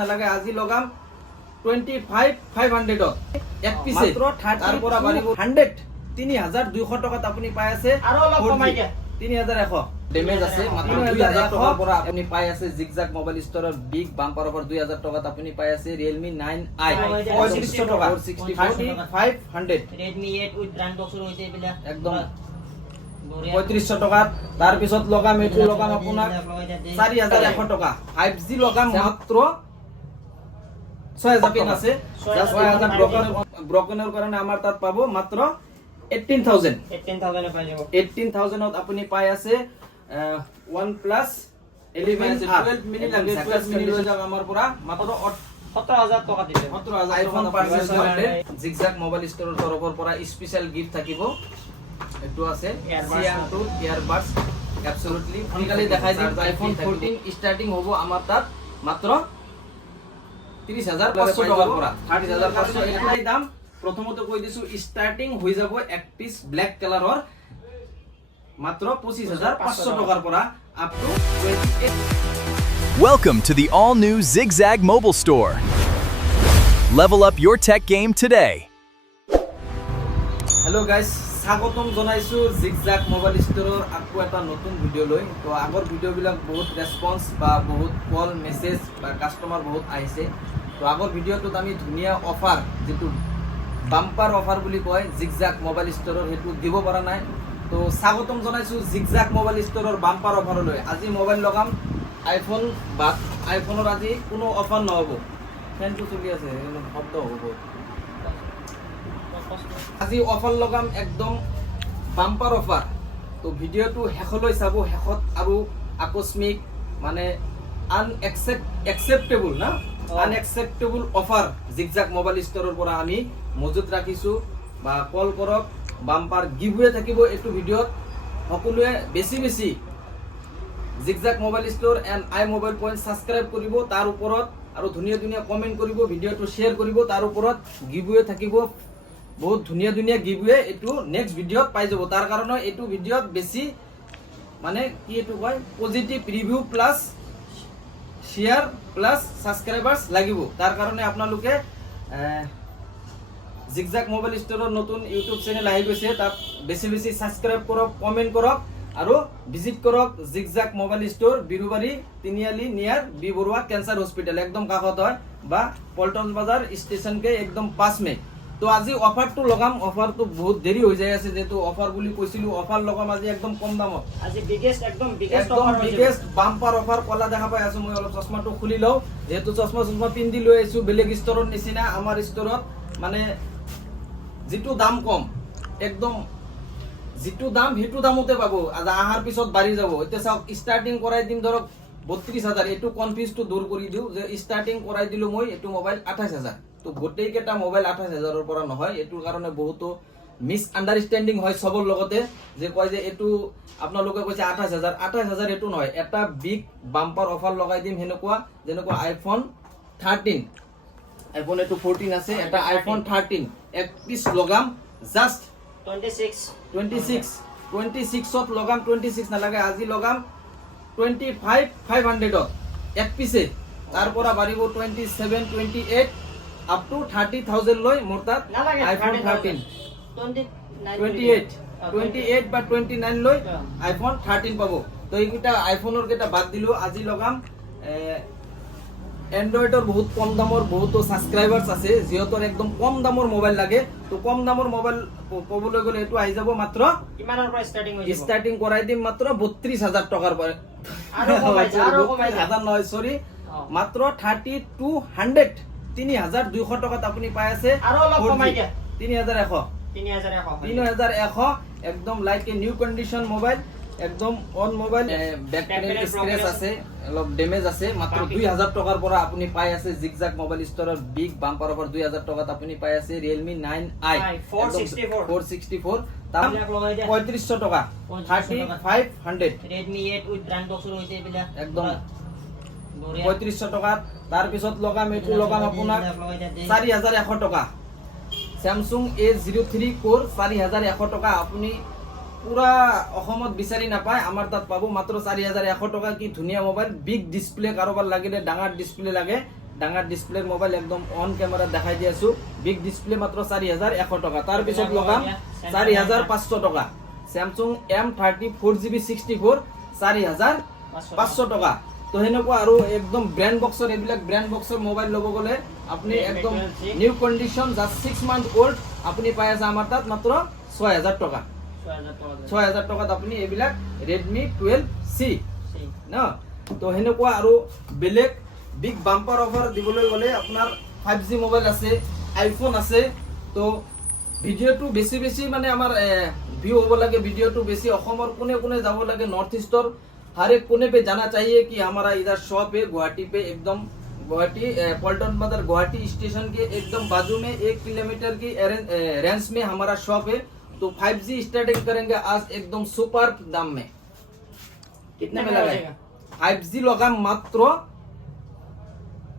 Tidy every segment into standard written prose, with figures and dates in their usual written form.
নালাগে আজি লগাম 25500 এক পিছে মাত্ৰ 30 পৰা বাঢ়িব 100 3200 টকাত আপুনি পাই আছে আৰু অলপ কমাই দিয়া 3100 ডেমেজ আছে মাত্ৰ 2000 টকাৰ পৰা আপুনি পাই আছে জিগজাগ মোবাইল ষ্টৰৰ বিগ বাম্পাৰ অফাৰ 2000 টকাত আপুনি পাই আছে Realme 9i 3500 টকা 46500 Redmi 8 উইথ ব্র্যান্ড বক্স ৰৈছে এইবিলা একদম 3500 টকাত তাৰ পিছত লগাম এটো লগাম আপোনাক 4100 টকা 5G লগাম মাত্ৰ 6000 পিন আছে 6000 ব্ৰকেনৰ কাৰণে আমাৰ তাত পাব মাত্ৰ 18000 পাই যাব 18000 ত আপুনি পাই আছে OnePlus 11 12 মিনি লাগে 12 মিনি লৈ যাক আমাৰ পৰা মাত্ৰ 17000 টকা দিছে 17000 আইফোন পাৰচেজ কৰিলে জিগজাগ মোবাইল ষ্টৰৰ তৰফৰ পৰা স্পেশাল গিফট থাকিব এটো আছে CM2 ইয়াৰবাডস এবসলিউটলি ফ্ৰীলি দেখাই দিম আইফোন 14 স্টাৰ্টিং হ'ব আমাৰ তাত মাত্ৰ 30500 টকাৰ পৰা 30500 এটাই দাম প্ৰথমতে কৈ দিছো স্টাৰ্টিং হৈ যাব এক পিস ব্ল্যাক কালাৰৰ মাত্ৰ 25500 টকাৰ পৰা up to 28 Welcome to the all-new Zigzag Mobile Store. Level up your tech game today. Hello guys, স্বাগতম জনাইছো জিগজাগ মোবাইল ষ্টৰৰ আকৌ এটা নতুন ভিডিও লৈ তো আগৰ ভিডিও বিলাক বহুত ৰেসপন্স বা বহুত কল মেসেজ বা কাস্টমাৰ বহুত আহিছে তো আগৰ ভিডিওটোত আমি ধুনিয়া অফাৰ যেটো বাম্পাৰ অফাৰ বুলি কয় জিগজাগ মোবাইল ষ্টৰৰ হেতু দিব পৰা নাই তো স্বাগতম জনাইছো জিগজাগ মোবাইল ষ্টৰৰ বাম্পাৰ অফাৰ লৈ আজি মোবাইল লগাম আইফোন বা আইফোনৰ আজি কোনো অফাৰ নহব ফেনটো চলি আছে শব্দ হ'ব আজি অফাৰ লগাম একদম বাম্পাৰ অফাৰ তো ভিডিওটো হেখলৈ চাব হেখত আৰু আকস্মিক মানে আনএক্সেপ্টেবল না আনএক্সেপ্টেবল অফাৰ জিগজাগ মোবাইল ষ্টৰৰ পৰা আমি মজুত ৰাখিছো বা কল কৰক বাম্পাৰ গিভৱে থাকিব এটো ভিডিওত সকলোৱে বেছি zigzag mobile store and I mobile point subscribe কৰিব তাৰ ওপৰত আৰু ধুনিয়া কমেন্ট কৰিব ভিডিওটো শেয়াৰ কৰিব তাৰ ওপৰত গিভৱে থাকিব বহুত ধুনিয়া গিভৱে এটো নেক্সট ভিডিওত পাই যাব তাৰ কাৰণে এটো ভিডিওত বেছি মানে কি এটো কয় positive review plus share plus subscribers লাগিব তাৰ কাৰণে আপোনালোকে জিগজাগ মোবাইল ষ্টৰৰ নতুন ইউটিউব চেনেল আহি গৈছে তাত বেছি সাবস্ক্ৰাইব কৰক কমেন্ট কৰক আৰু ভিজিট কৰক জিগজাগ মোবাইল ষ্টৰ বিৰুবাৰী তিনিআলি নিয়াৰ বি বৰুৱা ক্যান্সাৰ হস্পিটাল একদম কাষত হয় বা পল্টন বাজাৰ ষ্টেচনকে একদম পাছ মে তো আজি অফাৰটো লগাম অফাৰটো বহুত দেৰি হৈ যায় আছে যেটো অফাৰ বুলি কৈছিলো অফাৰ লগাম আজি একদম কম দামত আজি বিগেষ্ট বাম্পাৰ অফাৰ কলা দেখা পাই আছো মই অলপ চশমাটো খুলি লও যেটো চশমা পিন্ধি লৈ আইছো বেলেগ ষ্টৰৰ নিচিনা আমাৰ ষ্টৰত মানে যেটো দাম কম একদম যেটো দাম হেতু দামতে পাবো আজ আহাৰ পিছত বাঢ়ি যাব এতিয়া চাওক স্টাৰ্টিং কৰাই দিম ধৰক 32000 এটো কনফিউজটো দূৰ কৰি দিও যে স্টাৰ্টিং কৰাই দিলো মই এটো মোবাইল 28000 তো গোটেই কেটা মোবাইল 28000 ৰ পৰা নহয় এটোৰ কাৰণে বহুতো মিস আন্ডাৰষ্টেণ্ডিং হয় সবৰ লগতে যে কয় যে এটো আপোনালোকে কৈছে 28000 এটো নহয় এটা বিগ বাম্পাৰ অফাৰ লগাই দিম হেনকুৱা যেনকুৱা আইফোন 13 আইফোন এটো 14 আছে এটা আইফোন 13 এক পিস লগাম জাস্ট 26 ত লগাম 26 নালাগে আজি লগাম 25500 এক পিছে তাৰ পৰা বাঢ়িব 27 28 up to 30000 লৈ মোৰ তাত আইফোন 13 28 বা 29 লৈ আইফোন 13 পাবো তো এইটা আইফোনৰ কেটা বাদ দিলো আজি লগাম এন্ড্ৰইডৰ বহুত কম দামৰ বহুত সাবস্ক্ৰাইবাৰ্স আছে জিঅতৰ একদম কম দামৰ মোবাইল লাগে তো কম দামৰ মোবাইল কবলৈ গলে এটো আহি যাব মাত্ৰ কিমানৰ পৰা স্টাৰ্টিং কৰাই দিম মাত্ৰ 32000 টকাৰ পৰা আৰু কমাই হাজাৰ নহয় সৰি মাত্ৰ 3200 3200 টকাত আপুনি পাই আছে আৰু অলপ কমাই দিয়া 3100 একদম like a new condition mobile একদম on mobile back panel scratch আছে অলপ ড্যামেজ আছে মাত্ৰ 2000 টকাৰ পৰা আপুনি পাই আছে জিগজাগ মোবাইল ষ্টৰৰ বিগ বাম্পাৰ অফাৰ 2000 টকাত আপুনি পাই আছে Realme 9i 464 দাম 3500 টকা 3500 Redmi 8 উইথ ব্র্যান্ড বক্স ৰৈছে এইবিলা একদম 3500 টকা তাৰ পিছত লগাম এটো লগাম আপোনাক 4100 টকা Samsung A03 Core 4100 টকা আপুনি পুরা অসমত বিচাৰি নাপায় আমাৰ তাত পাবো মাত্ৰ 4100 টকা কি ধুনিয়া মোবাইল বিগ ডিসপ্লে কাৰোবাৰ লাগিলে ডাঙৰ ডিসপ্লে লাগে ডাঙৰ ডিসপ্লেৰ মোবাইল একদম অন ক্যামেৰা দেখাই দি আছো বিগ ডিসপ্লে মাত্ৰ 4100 টকা তাৰ পিছত লগাম 4500 টকা Samsung M30 4GB 64 4500 টকা তো হেনেকুৱা আৰু একদম ব্ৰ্যান্ড বক্সৰ এইবিলাক ব্ৰ্যান্ড বক্সৰ মোবাইল ল'ব গলে আপুনি একদম new condition just 6 month old আপুনি পাই আছে আমাৰ তাত মাত্ৰ 6000 টকা 6000 টকাত আপুনি এইবিলাক Redmi 12C ন তো হেনেকুৱা আৰু বেলেগ বিগ বাম্পাৰ অফাৰ দিবলৈ গলে আপোনাৰ 5G মোবাইল আছে আইফোন আছে তো ভিডিওটো বেছি বেছি মানে আমাৰ ভিউ হ'ব লাগে ভিডিওটো বেছি অসমৰ কোনে কোনে যাব লাগে নৰ্থ ইষ্টৰ हर एक कोने पे जाना चाहिए कि हमारा इधर शॉप है गुवाहाटी पे एकदम गुवाहाटी पल्टन बाजार गुवाहाटी स्टेशन के एकदम बाजू में 1 किलोमीटर की रेंज में हमारा शॉप है तो 5G स्टार्टिंग करेंगे आज एकदम सुपर दाम में कितने में लगाएगा 5G लगा मात्र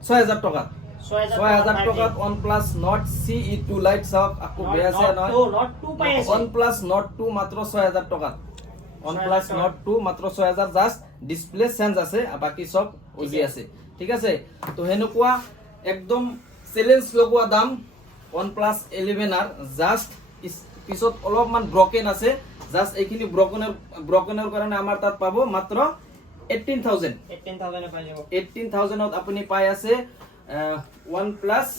6000 टका 6000 टका OnePlus Nord CE2 Lite सब आपको बेया से ना OnePlus Nord 2 मात्र 6000 टका OnePlus Nord 2 মাত্ৰ 6000 জাস্ট ডিসপ্লে চেঞ্জ আছে বাকি সব ওজি আছে ঠিক আছে তো হেনকুৱা একদম চ্যালেঞ্জ লগোৱা দাম OnePlus 11 আৰ জাস্ট পিছত অলপমান ব্ৰকেন আছে জাস্ট এইখিনি ব্ৰকেনৰ কাৰণে আমাৰ তাত পাব মাত্ৰ 18000 এ পাই যাব 18000 ত আপুনি পাই আছে OnePlus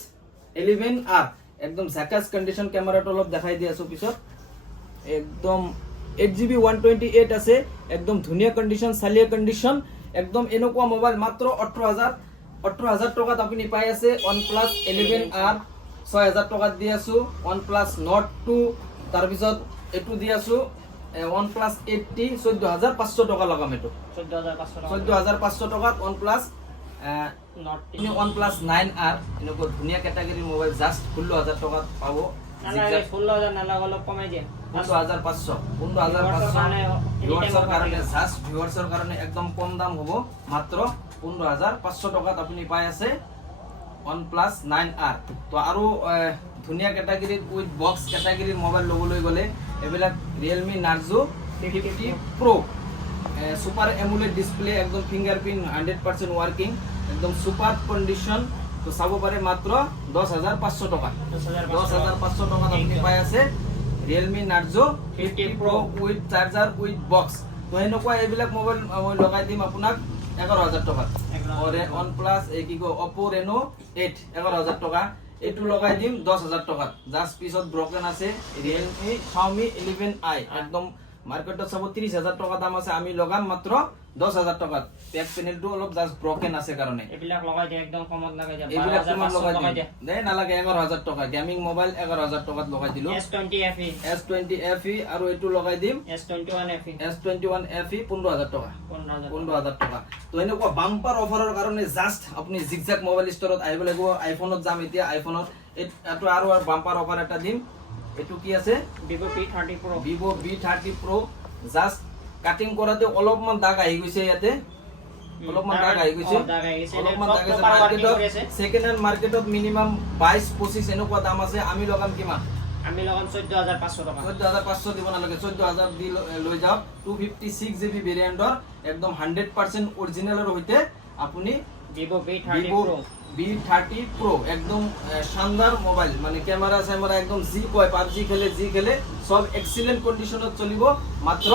11R একদম ঝাকাস কন্ডিশন ক্যামেৰাটো অলপ দেখাই দি আছো পিছত একদম 8GB 128 আছে একদম ধুনিয়া কন্ডিশন সালিয়া কন্ডিশন একদম এনেকুৱা মোবাইল মাত্ৰ 18000 টকাত আপুনি পাই আছে OnePlus 11R 6000 টকাত দি আছো OnePlus Nord 2 তাৰ পিছত এটু দি আছো OnePlus 80 14500 টকা লগাম এটু 14500 টকাত OnePlus Nord OnePlus 9R এনেকুৱা ধুনিয়া ক্যাটাগরি মোবাইল জাস্ট 16000 টকাত পাবো 16000 না লাগলো কমাই দিয়া 15500 ভিউয়াৰ্সৰ কাৰণে একদম কম দাম হ'ব মাত্ৰ 15500 টকাত আপুনি পাই আছে OnePlus 9R তো আৰু ধুনিয়া category with box category mobile লবলৈ গলে এবিলাক Realme Narzo 50 Pro super AMOLED display একদম ফিঙ্গারপ্রিন্ট 100% ওয়ার্কিং একদম সুপার কন্ডিশন তো চাব পাৰে মাত্ৰ 10500 টকা 10500 টকাত আপুনি পাই আছে Realme Narzo 50 Pro with charger with box তো এনেকুৱা এইবিলাক মোবাইল লগাই দিম আপোনাক 11000 টকা আৰু OnePlus কি কো Oppo Reno 8 11000 টকা এটু লগাই দিম 10000 টকা জাস্ট পিছত ব্রকেন আছে Realme Xiaomi 11i একদম মার্কেটত সব 30000 টাকা দাম আছে আমি লগাম মাত্র 10000 টাকা ব্যাক প্যানেলটো অলপ জাস্ট ব্রকেন আছে কারণে এবিলাক লগাই দে একদম কমত লাগাই দে 12500 লগাই দে না লাগে 11000 টাকা গেমিং মোবাইল 11000 টাকাত লগাই দিলো S20 FE আৰু এটু লগাই দিম S21 FE 15000 টাকা 15000 টাকা তো এনেকুৱা বাম্পাৰ অফাৰৰ কাৰণে জাস্ট আপুনি জিগজাগ মোবাইল ষ্টৰত আহিব লাগিব আইফোনত যাম এতিয়া আইফোনত এটো আৰু বাম্পাৰ অফাৰ এটা দিম এটু কি আছে Vivo V30 Pro just cutting কৰাতে অলপমান দাগ আহি গৈছে ইয়াতে অলপমান দাগ আহি গৈছে অলপমান দাগ আছে মার্কেটত সেকেন্ড হ্যান্ড মার্কেটত মিনিমাম 22 25 এনেকুৱা দাম আছে আমি লগাম কিমান আমি লগাম 14500 টাকা 14500 দিব না লাগে 14000 দি লৈ যাওক 256GB ভেৰিয়েন্টৰ একদম 100% অৰিজিনালৰ হইতে আপুনি Vivo V30 Pro একদম শানদার মোবাইল মানে ক্যামেরা সাইমারা একদম জি কয় PUBG খেলে সব এক্সিলেন্ট কন্ডিশনত চলিব মাত্র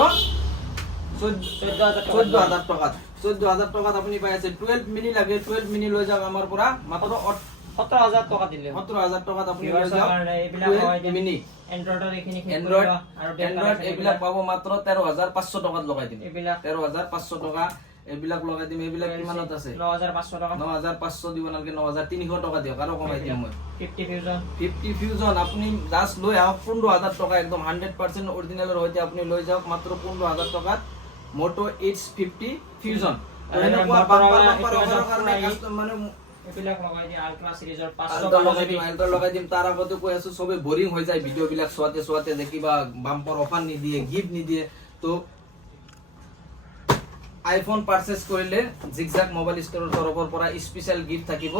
14000 টাকা 14000 টাকাত আপুনি পাই আছে 12 মিনি লাগে 12 মিনি লৈ যাওক আমাৰ পৰা মাত্ৰ 17000 টাকা দিলে 17000 টাকাত আপুনি লৈ যাওক এইবিলাক হয় মিনি এন্ড্ৰইডৰ এখিনি এন্ড্ৰইড এইবিলাক পাব মাত্ৰ 13500 টাকাত লগাই দিম এইবিলাক 13500 টাকা এইবিলাক লগাই দিম এইবিলাক কিমানত আছে 9500 টাকা 9500 দিব নালকে 9300 টাকা দিও আৰু কমাই দিম মই 50 ফিউজন আপুনি জাস্ট লৈ আহক 15000 টাকা একদম 100% অৰিজিনালৰ হইতে আপুনি লৈ যাওক মাত্ৰ 15000 টাকাত Moto H50 ফিউজন এনেকুৱা বাম্পাৰ অফাৰৰ কাৰণে কাস্টমাৰ মানে এবিলাক লগাই দি আল্ট্ৰা সিৰিজৰ 500 লগাই দিম তাৰ আগতে কৈ আছো সবে বোৰিং হৈ যায় ভিডিও বিলাক সোৱাতে দেখিবা বাম্পাৰ অফাৰ নিদিয়ে গিফট নিদিয়ে তো আইফোন পাৰচেজ কৰিলে জিগজাগ মোবাইল ষ্টৰৰ তৰফৰ পৰা স্পেশাল গিফট থাকিব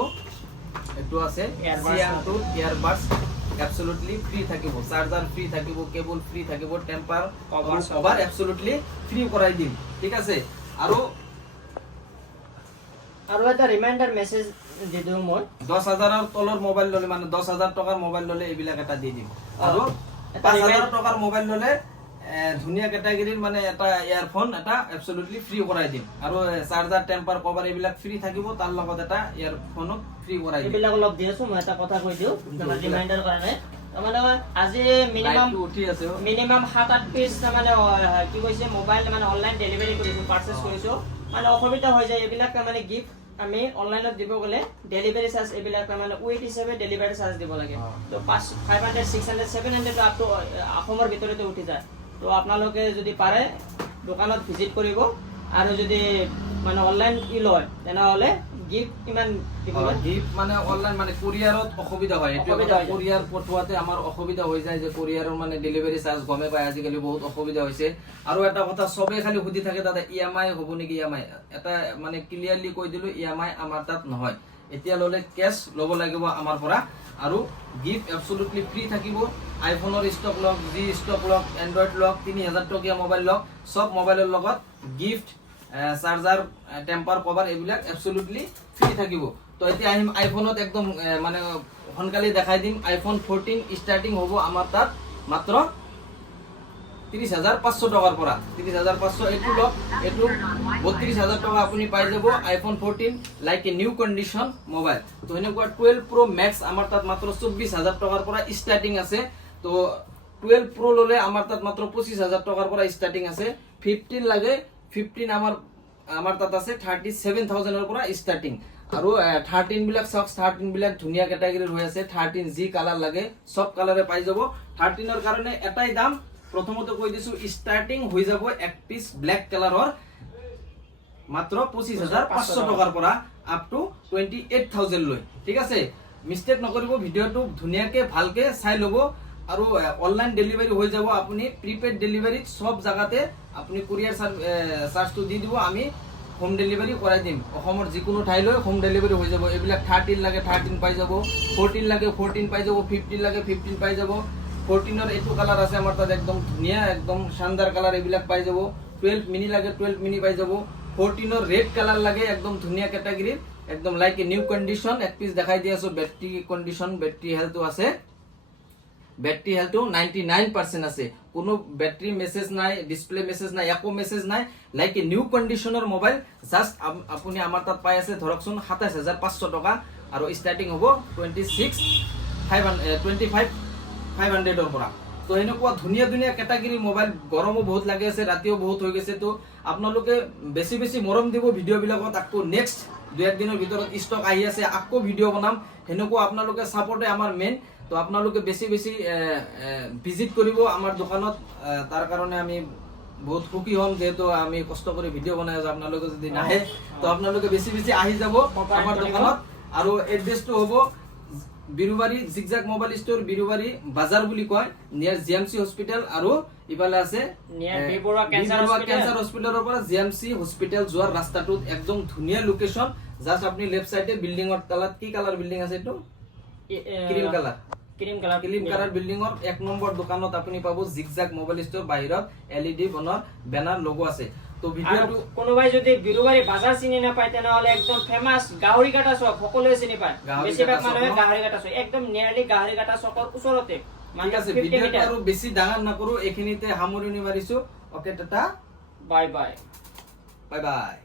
এটো আছে CM2 ইয়াৰবাডস absolutely ফ্ৰী থাকিব চাৰ্জাৰ ফ্ৰী থাকিব কেবল ফ্ৰী থাকিব টেম্পাৰ কভাৰ absolutely ফ্ৰী কৰাই দিম ঠিক আছে আৰু আৰু এটা ৰিমাইণ্ডাৰ মেছেজ দি দিওঁ মই 10,000 তলৰ মোবাইল ললে মানে 10,000 টকাৰ মোবাইল ললে এইবিলাক এটা দি দিম আৰু এটা 5,000 টকাৰ মোবাইল ললে ধুনিয়া ক্যাটাগৰীৰ মানে এটা ইয়াৰফোন এটা এবসলিউটলি ফ্ৰী কৰাই দিম আৰু চাৰ্জাৰ টেম্পাৰ কভাৰ এইবিলাক ফ্ৰী থাকিব তাৰ লগত এটা ইয়াৰফোনক ফ্ৰী কৰাই দিম এইবিলাক অলপ দি আছো মই এটা কথা কৈ দিওঁ তোমাৰ ৰিমাইণ্ডাৰ কাৰণে মানে আজি মিনিমাম 7-8 পিস মানে কি কৈছে মোবাইল মানে অনলাইন ডেলিভাৰী কৰিছো পাৰচেজ কৰিছো মানে অসুবিধা হৈ যায় এইবিলাক মানে গিফট আমি অনলাইনত দিব গলে ডেলিভাৰী চাৰ্জ এইবিলাক মানে ওয়েট হিচাপে ডেলিভাৰী চাৰ্জ দিব লাগে তো 500 600 700 আপ টু অসমৰ ভিতৰতে উঠি যায় তো আপোনালোকে যদি পাৰে দোকানত ভিজিট কৰিব আৰু যদি মানে অনলাইন ই লয় তেনেহলে গিফট ইমান দিব গিফট মানে অনলাইন মানে কুৰিয়াৰত অসুবিধা হয় এটো কুৰিয়াৰ পঠোৱাতে আমাৰ অসুবিধা হৈ যায় যে কুৰিয়াৰৰ মানে ডেলিভাৰী চাৰ্জ গমে পায় আজিকালি বহুত অসুবিধা হৈছে আৰু এটা কথা সবে খালি সুধি থাকে দাদা ইএমআই হ'ব নেকি ইএমআই এটা মানে ক্লিয়াৰলি কৈ দিলো ইএমআই আমাৰ তাত নহয় এতিয়া ললে কেশ লব লাগিব আমাৰ পৰা আৰু গিফট এবসলিউটলি ফ্ৰী থাকিব আইফোনৰ ষ্টক লক জি ষ্টক লক এন্ড্ৰইড লক 3000 টকীয়া মোবাইল লক সব মোবাইলৰ লগত গিফট চাৰ্জাৰ টেম্পাৰ কভাৰ এইবিলাক এবসলিউটলি ফ্ৰী থাকিব তো এতিয়া আহিম আইফোনত একদম মানে হনকালি দেখাই দিম আইফোন 14 স্টাৰ্টিং হ'ব আমাৰ তাত মাত্ৰ 30,500 টকাৰ পৰা 30,500 এটো লক এটো 32,000 টকা আপুনি পাই যাব iPhone 14 like a new condition mobile তো এনেকুৱা 12 প্ৰো ম্যাক্স আমাৰ তাত মাত্ৰ 24,000 টকাৰ পৰা স্টাৰ্টিং আছে তো 12 প্ৰো ললে আমাৰ তাত মাত্ৰ 25,000 টকাৰ পৰা স্টাৰ্টিং আছে 15 লাগে 15 আমাৰ তাত আছে 37,000 ৰ পৰা স্টাৰ্টিং আৰু 13 বিলাক সক্স 13 বিলাক ধুনিয়া ক্যাটাগৰীৰ হৈ আছে 13 জি কালাৰ লাগে সব কালাৰে পাই যাব 13 ৰ কাৰণে এটাই দাম প্ৰথমতে কৈ দিছো স্টাৰ্টিং হৈ যাব এক পিস ব্ল্যাক কালাৰৰ মাত্ৰ 25,500 টকাৰ পৰা আপ টু 28,000 লৈ ঠিক আছে মিস্টেক নকৰিব ভিডিওটো ধুনিয়াকে ভালকে চাই লব আৰু অনলাইন ডেলিভাৰী হৈ যাব আপুনি প্ৰিপেড ডেলিভাৰী সব জায়গাতে আপুনি কুৰিয়াৰ চাৰ্জটো দি দিব আমি হোম ডেলিভাৰী কৰাই দিম অসমৰ যিকোনো ঠাইলৈ হোম ডেলিভাৰী হৈ যাব এইবিলাক 13 লাগে 13 পাই যাব 14 লাগে 14 পাই যাব 15 লাগে 15 পাই যাব 14 ৰ এটো কালাৰ আছে আমাৰ তাত একদম ধুনিয়া একদম শানদাৰ কালাৰ এইবিলাক পাই যাব 12 মিনি লাগে 12 মিনি পাই যাব 14 ৰ ৰেড কালাৰ লাগে একদম ধুনিয়া ক্যাটাগৰীৰ একদম লাইক এ নিউ কন্ডিশন এক পিস দেখাই দি আছো ব্যাটারি কন্ডিশন ব্যাটারি হেলথ আছে ব্যাটারি হেলথ 99% আছে কোনো ব্যাটারি মেসেজ নাই ডিসপ্লে মেসেজ নাই একো মেসেজ নাই লাইক এ নিউ কন্ডিশনৰ মোবাইল জাস্ট আপুনি আমাৰ তাত পাই আছে ধৰকচোন 27,500 টকা আৰু স্টাৰ্টিং হ'ব 25,500 ৰ পৰা তো এনেকুৱা ধুনিয়া ধুনিয়া ক্যাটাগৰী মোবাইল গৰমো বহুত লাগি আছে ৰাতিও বহুত হৈ গৈছে তো আপোনালোকে বেছি বেছি মৰম দিব ভিডিও বিলাকত আকৌ নেক্সট 2 দিনৰ ভিতৰত ষ্টক আহি আছে আকৌ ভিডিও বনাম হেনকো আপোনালোকে সাপোৰ্টে আমাৰ মেইন তো আপোনালোকে বেছি বেছি ভিজিট কৰিব আমাৰ দোকানত তাৰ কাৰণে আমি বহুত খুকি হম যেহেতু আমি কষ্ট কৰি ভিডিও বনাই আছো আপোনালোকে যদি নাহে তো আপোনালোকে বেছি বেছি আহি যাব আমাৰ দোকানত আৰু এড্ৰেছটো হ'ব Birubari zigzag mobile store Birubari বাজাৰ বুলি কয় নিয়াৰ জিএমসি হস্পিটেল আৰু ইফালে আছে নিয়াৰ বিবৰুৱা ক্যান্সাৰ হস্পিটেলৰ পৰা জিএমসি হস্পিটেল যোৱাৰ ৰাস্তাটোত একদম ধুনিয়া লোকেশন জাস্ট আপনি লেফট সাইডে বিল্ডিং অর তলত কি কালার বিল্ডিং আছে এটো cream colour building or 1 number দোকানত আপুনি পাবো জিগজাগ মোবাইল ষ্টৰ বাহিৰত এলইডি বনৰ ব্যানাৰ লোগো আছে তো ভিডিওটো কোনোবাই যদি বিৰুবাৰী বাজাৰ চিনি না পায় তেনেহলে একদম ফেমাস গাহৰিকাটা চক সকলোৱে চিনি পায় বেছিভাগ মানুহে গাহৰিকাটা চক একদম নিয়াৰলি গাহৰিকাটা চকৰ ওচৰতে ঠিক আছে ভিডিওটো আৰু বেছি ডাঙৰ নকৰো এখিনিতে সামৰণি মাৰিছো okay tata bye bye bye bye